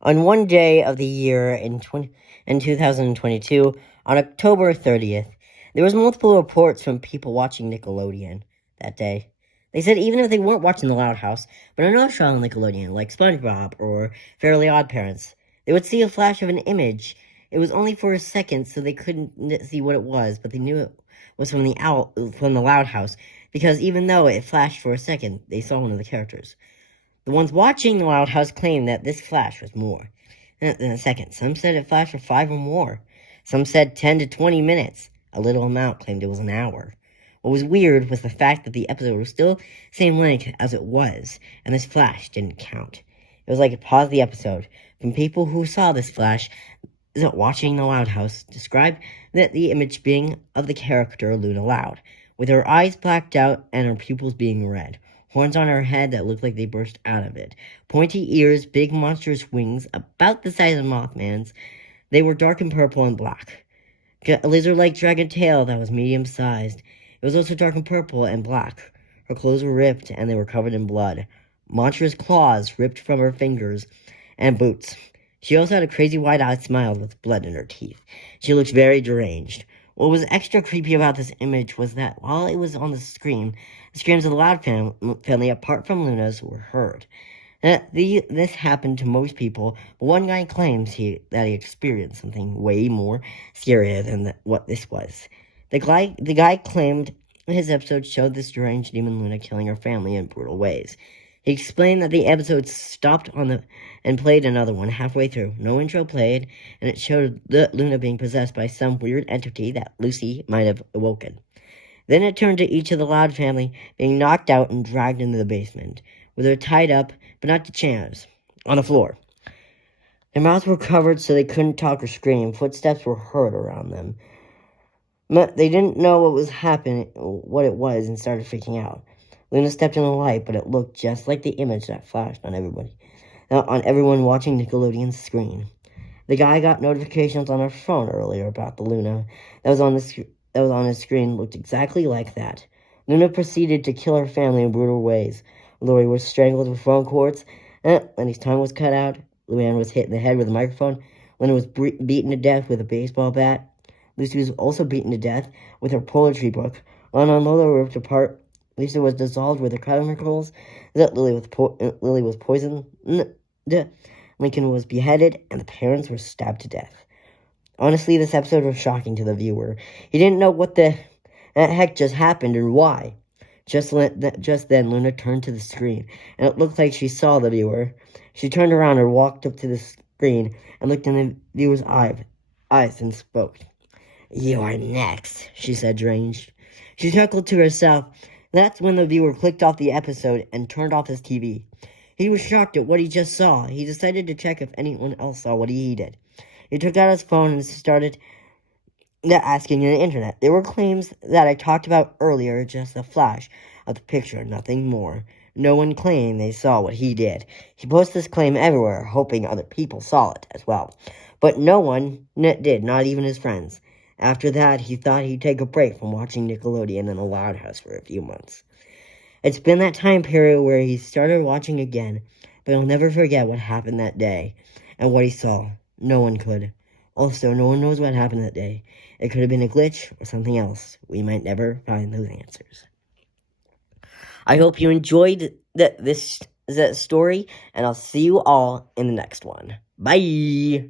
On one day of the year in 2022, on October 30th, there was multiple reports from people watching Nickelodeon that day. They said even if they weren't watching The Loud House, but another show on Nickelodeon like SpongeBob or Fairly Odd Parents, they would see a flash of an image. It was only for a second, so they couldn't see what it was, but they knew it was from the Loud House because even though it flashed for a second, they saw one of the characters. The ones watching the Loud House claimed that this flash was more than a second. Some said it flashed for 5 or more. Some said 10 to 20 minutes. A little amount claimed it was an hour. What was weird was the fact that the episode was still the same length as it was, and this flash didn't count. It was like it paused the episode. From people who saw this flash, watching the Loud House, described that the image being of the character Luna Loud, with her eyes blacked out and her pupils being red. Horns on her head that looked like they burst out of it. Pointy ears, big monstrous wings, about the size of Mothman's. They were dark and purple and black. A lizard-like dragon tail that was medium-sized. It was also dark and purple and black. Her clothes were ripped and they were covered in blood. Monstrous claws ripped from her fingers and boots. She also had a crazy wide-eyed smile with blood in her teeth. She looked very deranged. What was extra creepy about this image was that while it was on the screen, the screams of the Loud family, apart from Luna's, were heard. This happened to most people, but one guy claims that he experienced something way more scarier than what this was. The guy claimed his episode showed this deranged demon Luna killing her family in brutal ways. He explained that the episode stopped and played another one halfway through. No intro played, and it showed Luna being possessed by some weird entity that Lucy might have awoken. Then it turned to each of the Loud family being knocked out and dragged into the basement, where they're tied up, but not to chairs, on the floor. Their mouths were covered so they couldn't talk or scream. Footsteps were heard around them. But they didn't know what was happening, what it was, and started freaking out. Luna stepped in the light, but it looked just like the image that flashed on everyone watching Nickelodeon's screen. The guy got notifications on her phone earlier about the Luna that was on his screen looked exactly like that. Luna proceeded to kill her family in brutal ways. Lori was strangled with phone cords, Lenny's tongue was cut out, Luann was hit in the head with a microphone, Lena was beaten to death with a baseball bat, Lucy was also beaten to death with her poetry book, Lana and Lola were ripped apart, Lisa was dissolved with her chemicals, Lily was poisoned, Lincoln was beheaded, and the parents were stabbed to death. Honestly, this episode was shocking to the viewer. He didn't know what the heck just happened and why. Just then, Luna turned to the screen, and it looked like she saw the viewer. She turned around and walked up to the screen and looked in the viewer's eyes and spoke. "You are next," she said, deranged. She chuckled to herself. That's when the viewer clicked off the episode and turned off his TV. He was shocked at what he just saw. He decided to check if anyone else saw what he did. He took out his phone and started asking in the internet. There were claims that I talked about earlier, just a flash of the picture, nothing more. No one claimed they saw what he did. He posted this claim everywhere, hoping other people saw it as well. But no one did, not even his friends. After that, he thought he'd take a break from watching Nickelodeon and The Loud House for a few months. It's been that time period where he started watching again, but he'll never forget what happened that day and what he saw. No one could. Also, no one knows what happened that day. It could have been a glitch or something else. We might never find those answers. I hope you enjoyed this story, and I'll see you all in the next one. Bye!